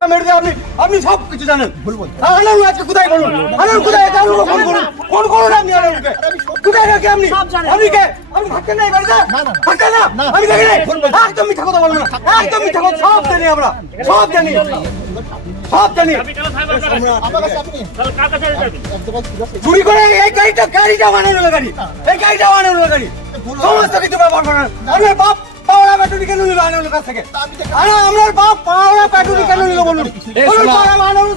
মেরে দেয় আপনি। আপনি সব কিছু জানেন আনারু আজকে কোথায় বলুন? আনারু কোথায়? আছে আনারু ফোন করুন ফোন করুন আপনি আনারুকে কোথায় রাখি আপনি? আপনি কে? আপনি থাকতেন না বাড়িতে? থাকতেন না আমি দেখি নাই। একদম মিথ্যা কথা বলবেন একদম মিথ্যা কথা। সব জানি আমরা। সব জানি। সব জানি। চুরি করে এই গাড়িটা গাড়িটা বানানো গাড়ি। এই গাড়িটা বানানো গাড়ি। সমস্ত কিছু ব্যবহার করেন আপনার বাপ পাওয়া ব্যাটারি কেন নিল আনানোর কাছ থেকে? আরে আপনার বাপ পাওয়া ব্যাটারি কেন নিল বলুন? বলুন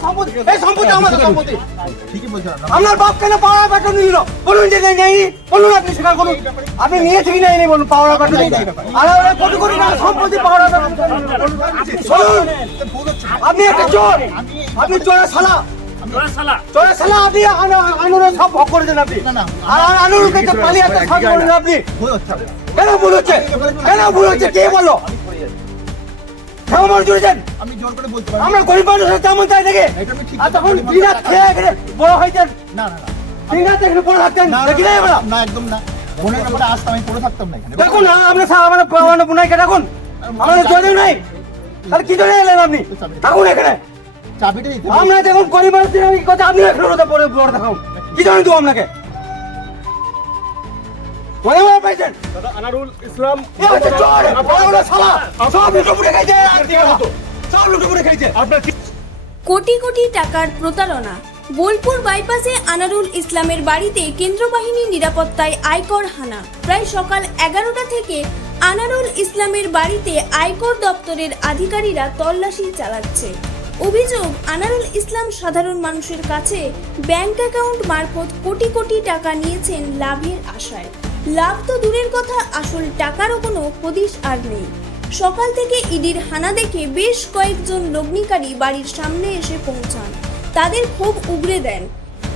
সম্পত্তি। এই সম্পত্তি আমাদের সম্পত্তি। ঠিকই বলছেন আপনি। আপনার বাপ কেন পাওয়া ব্যাটারি নিল? বলুন যে নেই নেই। বলুন আপনি স্বীকার করুন। আপনি নিয়েছে কি নাই বলুন পাওয়া ব্যাটারি আর ওরা কোটি কোটি টাকা সম্পত্তি পাওয়া ব্যাটারি বলুন আপনি একটা চোর। আপনি চোরের শালা। তোরা শালা চলে শালা আপনি আনুরে সব ভোগ করেছেন আপনি। না, না। আর পালিয়ে আসতে সব আপনি। কেন ভুল হচ্ছে? কেন ভুল হচ্ছে? কে আমরা গরিব মানুষের তেমন চাই থেকে এটা আমি ঠিক আর তখন বিনা খেয়ে বড় হয়েছেন। না না না। বিনা এখানে বড় থাকতেন। না, দেখি নাই আমরা না একদম না। বোনের ব্যাপারে আসতাম আমি পড়ে থাকতাম না এখানে। দেখুন আমরা সা- আমাদের আমাদের দেখুন আমাদের জলেও নাই। তাহলে কি জন্য এলেন আপনি? থাকুন এখানে। চাবিটা দিতে আমরা গরিব আমি কথা আপনি পড়ে বড় দেখান কি জন্য দেবো আপনাকে? আনারুল ইসলাম কোটি কোটি টাকার প্রতারণা। বোলপুর বাইপাসে আনারুল ইসলামের বাড়িতে কেন্দ্র বাহিনীর নিরাপত্তায় আয়কর হানা। প্রায় সকাল এগারোটা থেকে আনারুল ইসলামের বাড়িতে আয়কর দপ্তরের আধিকারীরা তল্লাশি চালাচ্ছে। অভিযোগ, আনারুল ইসলাম সাধারণ মানুষের কাছে ব্যাংক অ্যাকাউন্ট মারফত কোটি কোটি টাকা নিয়েছেন লাভের আশায়। লাভ তো দূরের কথা, আসল টাকারও কোনো হদিশ আর নেই। সকাল থেকে ইডির হানা দেখে বেশ কয়েকজন লগ্নিকারী বাড়ির সামনে এসে পৌঁছান। তাদের ক্ষোভ উগরে দেন।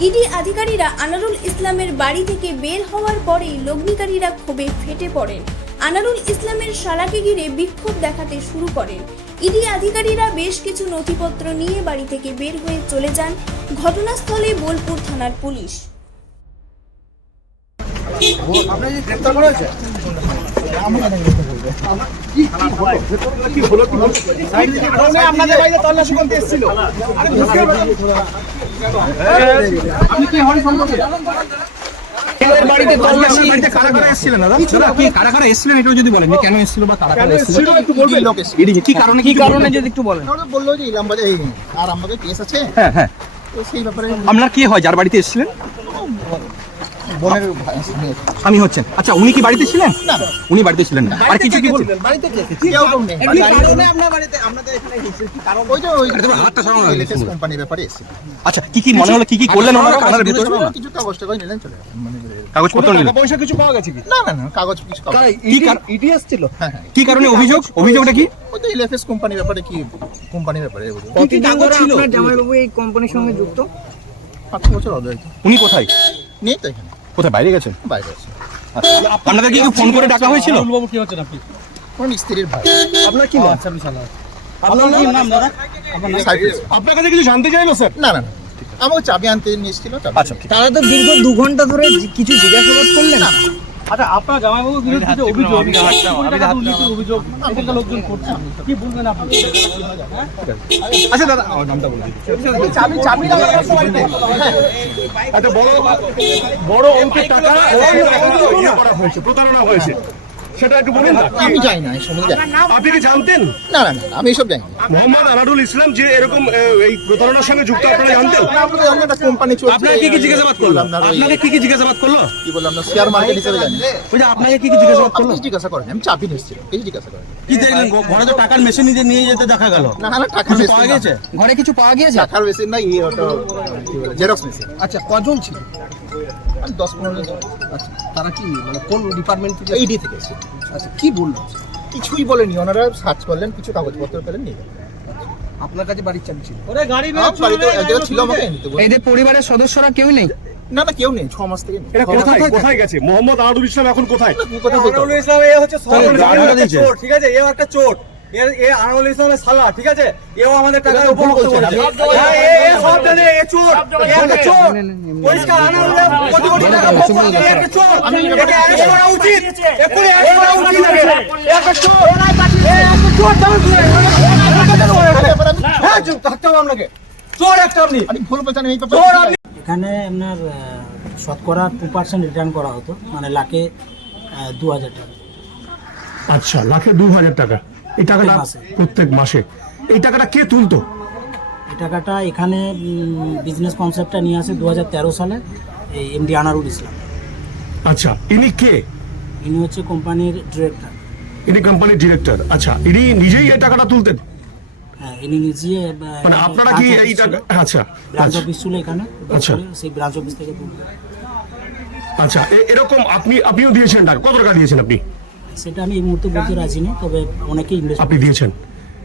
ইডি আধিকারীরা আনারুল ইসলামের বাড়ি থেকে বের হওয়ার পরেই লগ্নিকারীরা ক্ষোভে ফেটে পড়েন। আনারুল ইসলামের শালাকে ঘিরে বিক্ষোভ দেখাতে শুরু করেন। ইডি আধিকারীরা বেশ কিছু নথিপত্র নিয়ে বাড়ি থেকে বের হয়ে চলে যান ঘটনাস্থলে বোলপুর থানার পুলিশ। বাড়িতে তল্লাশি। বাড়িতে কারা কারা এসেছিলেন দাদা? দাদা কি কারা? কারা এসেছিলেন এটাও যদি বলেন যে কেন এসেছিল বা কারা কারা এসেছিল? ইডির লোক এসেছে। কি কারণে কি কারণে যদি একটু বলেন। ওরা বলল যে ইলামবাজার এই আর আমাদের কেস আছে। হ্যাঁ হ্যাঁ। তো সেই ব্যাপারে আপনার কি হয় যার বাড়িতে এসেছিলেন? বোনের ভাই মেয়ে। স্বামী হচ্ছেন। আচ্ছা উনি কি বাড়িতে ছিলেন? না। না উনি বাড়িতে ছিলেন না। আর কিছু কি বলবেন কেউ কেউ নেই ওই যে ওই হাতটা সরানো লাগবে, লেটেস্ট কোম্পানির ব্যাপারে এসেছে। আচ্ছা কি কি মনে হলো কি কি করলেন ওনারা? ওনার ভেতরে কিছু কাগজ টাগজ নিলেন? চলে গেলেন। মানে কাগজপত্র নিলেন। পয়সা কিছু পাওয়া গেছে কি? না না না কাগজ কিছু কাগজ কি কার- ইডি আসছিল। হ্যাঁ হ্যাঁ। কি কারণে? অভিযোগ? অভিযোগটা কি? ওই তো ইলেফএস কোম্পানির ব্যাপারে কি কোম্পানির ব্যাপারে বুঝুন কতদিন ধরে আপনার জামাইবাবু এই কোম্পানির সঙ্গে যুক্ত? পাঁচ বছর হবে হয়তো। উনি কোথায়? নেই তো এখানে। কোথায়? বাইরে গেছেন বাইরে আছে আপনাদের কি ফোন করে ডাকা হয়েছিল? বাবু কি হচ্ছেন আপনি কোন স্ত্রীর ভাই? আপনার কি নাম? আপনার কি নাম? দাদা? আপনার কাছে কিছু জানতে চাইলো স্যার? না না না। আমাকে চাবি আনতে নিয়েছিল আচ্ছা তারা তো দীর্ঘ দু ঘণ্টা ধরে কিছু জিজ্ঞাসাবাদ করলে না। আচ্ছা আপনার জামাইবাবুর বিরুদ্ধে যে অভিযোগ কোটি টাকা দুর্নীতির অভিযোগ এখানকার লোকজন করছে। কি বলবেন আপনি? আচ্ছা দাদা আমার নামটা বলে দিন চাবি চাবি একটা বড় বড় অঙ্কের টাকা ইয়ে করা হয়েছে প্রতারণা হয়েছে। সেটা একটু বলুন। না আমি যাই না এই সম্বন্ধে জানি না। আপনি কি জানতেন? না না না আমি এসব জানি না। মোহাম্মদ আনারুল ইসলাম যে এরকম আহ, এই প্রতারণার সঙ্গে যুক্ত আপনারা জানতেন? আমরা জানি একটা কোম্পানি চলছে। আপনাকে কি কি জিজ্ঞাসাবাদ করল? বললাম না ওই- আপনাকে কি কি জিজ্ঞাসাবাদ করল? কি বললাম না শেয়ার মার্কেট হিসেবে জানি। ওই যে আপনাকে কি কি জিজ্ঞাসাবাদ আপনি করল কিছু জিজ্ঞাসা করেন? আমি চাবি নিয়েছিল কিছু জিজ্ঞাসা করেন। কি দেখলেন? ঘরে তো টাকার মেশিন নিজে নিয়ে যেতে দেখা গেল। না না টাকা কিছু মেশিন পাওয়া। গেছে? ঘরে কিছু পাওয়া গিয়েছে? টাকার মেশিন না ইয়ে ওটা কি বলে জেরক্স মেশিন আচ্ছা কজন ছিল? আমি দশ পনেরো জন। আচ্ছা। তারা কি মানে কোন ডিপার্টমেন্ট থেকে এইডি থেকে এসেছে। আচ্ছা কি বলল? কিছুই বলেনি। ওনারা সার্চ করলেন কিছু কাগজপত্র পেলেন নিয়ে গেলেন। আপনার কাছে বাড়ির চাবি ছিল? আমার বাড়িতে এক জায়গায় ছিল আমাকে নিতে বললেন। এদের পরিবারের সদস্যরা কেউ নেই? না না কেউ নেই ছ মাস থেকে নেই। এটা কোথায় কোথায় গেছে? মোহাম্মদ আনারুল ইসলাম এখন কোথায়? কি কথা বলতে? আনারুল ইসলাম এ হচ্ছে তাহলে জায়গায় গাড়িটা দিয়েছে। চোর, ঠিক আছে? এও একটা চোর। এ- এ আনারুল ইসলামের শালা ঠিক আছে? এও আমাদের টাকা এটা তো ভুল উপভোগ করেছে হ্যাঁ, এ- এ সব জানে, এ চোর, একটা চোর। পরিষ্কার আনারুল কোটি কোটি টাকা ভোগ করেছে, একটা চোর। একে arrest করা উচিত। এক্ষুনি arrest করা উচিত। একটা চোর। একটা চোর, জানেন তো? এ একটা চোর। হ্যাঁ থাকতে হবে আপনাকে। চোর একটা আপনি। আপনি ভুল বলছেন এই চোর আপনি এখানে আপনার শতকরা টু পার্সেন্ট রিটার্ন করা হতো। মানে লাখে দু হাজার টাকা। আচ্ছা লাখে দু হাজার টাকা। এই টাকাটা প্রত্যেক মাসে। প্রত্যেক মাসে। এই টাকাটা কে তুলতো? টাকাটা এখানে বিজনেস কনসেপ্টটা নিয়ে আসে দু হাজার তেরো সালে এই এমডি আনারুল ইসলাম। আচ্ছা ইনি কে? ইনি হচ্ছে কোম্পানির ডিরেক্টর ইনি কোম্পানির ডিরেক্টর আচ্ছা ইনি নিজেই এই টাকাটা তুলতেন? হ্যাঁ ইনি নিজে মানে আপনারা কি এই টাকা আচ্ছা ব্রাঞ্চ আচ্ছা। অফিস ছিল এখানে আচ্ছা। সেই ব্রাঞ্চ অফিস থেকে। আচ্ছা এরকম আপনি আপনিও দিয়েছেন টাকা কত টাকা দিয়েছেন আপনি? সেটা আমি এই মুহূর্তে বলতে রাজি নেই তবে অনেকে ইনভেস্ট আপনি দিয়েছেন।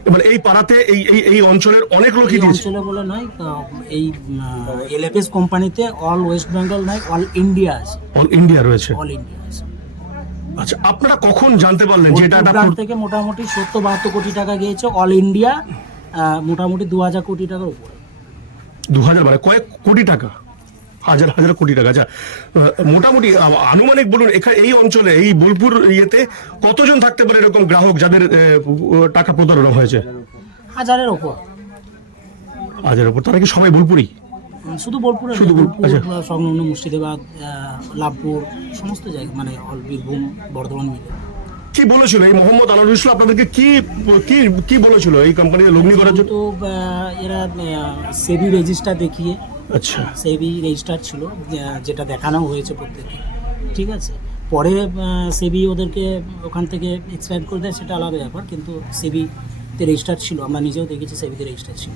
এবার এই পাড়াতে এই এই এই অঞ্চলের অনেক লোকই দিয়েছে। অঞ্চলে বলে নয় এই এলএফএস কোম্পানিতে অল ওয়েস্ট বেঙ্গল নয় অল ইন্ডিয়া আছে। অল ইন্ডিয়া রয়েছে। অল ইন্ডিয়া আছে। আচ্ছা আপনারা কখন জানতে পারলেন যে এটা থেকে মোটামুটি সত্তর বাহাত্তর কোটি টাকা গিয়েছে অল ইন্ডিয়া মোটামুটি দু হাজার কোটি টাকার উপরে। দু হাজার মানে কয়েক কোটি টাকা? হাজার হাজার কোটি টাকা। আচ্ছা মোটামুটি আনুমানিক বলুন এখানে এই অঞ্চলে এই বোলপুর ইয়েতে কতজন থাকতে পারে এরকম গ্রাহক যাদের টাকা প্রতারণা হয়েছে? হাজারের ওপর। হাজারের উপর তারা কি সবাই বোলপুরি উম, শুধু বোলপুরে শুধু আচ্ছা। সংলগ্ন মুর্শিদাবাদ লাভপুর সমস্ত জায়গা মানে অল বীরভূম বর্ধমান মিলে। কি বলেছিল এই মোহাম্মদ আনোয়ার ইসলাম? আপনাদেরকে কি কি কি বলেছিল এই কোম্পানিতে লগ্নি করার জন্য? তো এরা সেবি রেজিস্টার দেখিয়ে আচ্ছা। সেবি রেজিস্টার ছিল যেটা দেখানো হয়েছে প্রত্যেকে ঠিক আছে? পরে সেবি ওদেরকে ওখান থেকে এক্সপায়ার করে দেয় সেটা আলাদা ব্যাপার কিন্তু সেবিতে রেজিস্টার ছিল। আমরা নিজেও দেখেছি সেবিতে রেজিস্টার ছিল।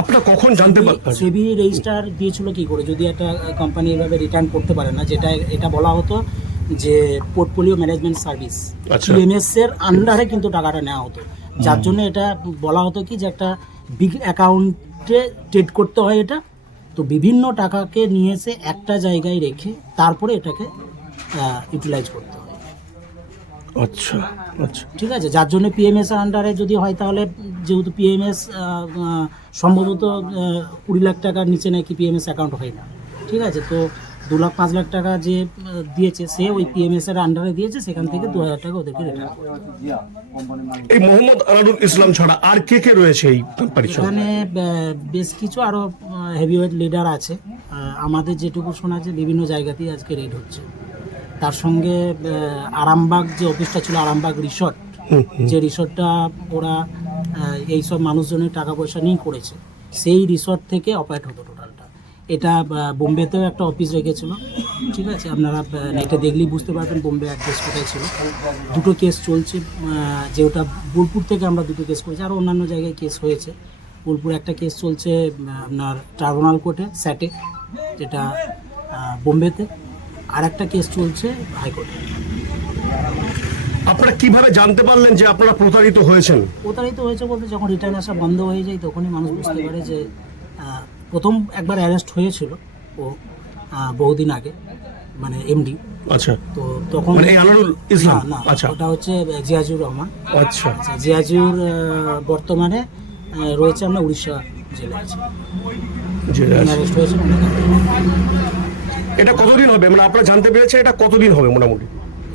আপনারা কখন জানতে পারলেন সেবি রেজিস্টার দিয়েছিল কি করে? যদি একটা কোম্পানি এভাবে রিটার্ন করতে পারে না যেটা এটা বলা হতো যে পোর্টফোলিও ম্যানেজমেন্ট সার্ভিস। পিএমএস এর আন্ডারে কিন্তু টাকাটা নেওয়া হতো। যার জন্য এটা বলা হতো কি যে একটা বিগ অ্যাকাউন্টে ট্রেড করতে হয় এটা। তো বিভিন্ন টাকাকে নিয়ে এসে একটা জায়গায় রেখে তারপরে এটাকে ইউটিলাইজ করতে হয়। আচ্ছা আচ্ছা। ঠিক আছে? যার জন্য পিএমএস এর আন্ডারে যদি হয় তাহলে যেহেতু পিএমএস সম্ভবত কুড়ি লাখ টাকার নিচে নাকি পিএমএস অ্যাকাউন্ট হয় না। ঠিক আছে? তো দু লাখ পাঁচ লাখ টাকা যে দিয়েছে সে ওই পিএমএস এর আন্ডারে দিয়েছে সেখান থেকে দু হাজার টাকা ওদেরকে রিটার্ন এই মোহাম্মদ আনোয়ারুল ইসলাম ছাড়া আর কে কে রয়েছে এই কোম্পানির এখানে বেশ কিছু আরও হেভিওয়েট লিডার আছে। আমাদের যেটুকু শোনা যে বিভিন্ন জায়গাতেই আজকে রেড হচ্ছে। তার সঙ্গে আরামবাগ যে অফিসটা ছিল আরামবাগ রিসর্ট যে রিসর্টটা ওরা এইসব মানুষজনের টাকা পয়সা নিয়ে করেছে। সেই রিসর্ট থেকে অপারেট হতো এটা বোম্বেতেও একটা অফিস রেখেছিল। ঠিক আছে? আপনারা নেটে দেখলেই বুঝতে পারবেন বোম্বে অ্যাড্রেস কোথায় ছিল। দুটো কেস চলছে যে ওটা বোলপুর থেকে আমরা দুটো কেস করেছি আরও অন্যান্য জায়গায় কেস হয়েছে। বোলপুর একটা কেস চলছে আপনার ট্রাইব্যুনাল কোর্টে স্যাটে যেটা বোম্বেতে। আর একটা কেস চলছে হাইকোর্টে আপনারা কীভাবে জানতে পারলেন যে আপনারা প্রতারিত হয়েছেন? প্রতারিত হয়েছে বলতে যখন রিটার্ন আসা বন্ধ হয়ে যায় তখনই মানুষ বুঝতে পারে যে প্রথম একবার অ্যারেস্ট হয়েছিল ও বহুদিন আগে মানে এমডি আচ্ছা। তো তখন মানে এই আনোয়ারুল ইসলাম? না, আচ্ছা। ওটা হচ্ছে জিয়াজুর রহমান। আচ্ছা। আচ্ছা জিয়াজুর বর্তমানে রয়েছে আমরা উড়িষ্যা জেলে আছে। অ্যারেস্ট হয়েছে এটা কতদিন হবে? মানে আপনারা জানতে পেরেছেন এটা কতদিন হবে মোটামুটি?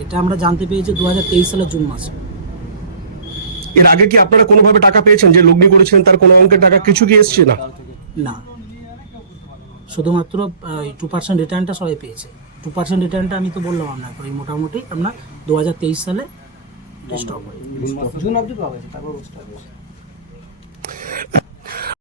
এটা আমরা জানতে পেরেছি দু হাজার তেইশ সালের জুন মাসে। এর আগে কি আপনারা কোনোভাবে টাকা পেয়েছেন? যে লগ্নি করেছিলেন তার কোনো অঙ্কের টাকা কিছু কি এসছে না? না। শুধুমাত্র ওই টু পার্সেন্ট রিটার্নটা সবাই পেয়েছে। টু পার্সেন্ট রিটার্নটা আমি তো বললাম আপনাকে, ওই মোটামুটি আপনার দু হাজার তেইশ সালে স্টক হয়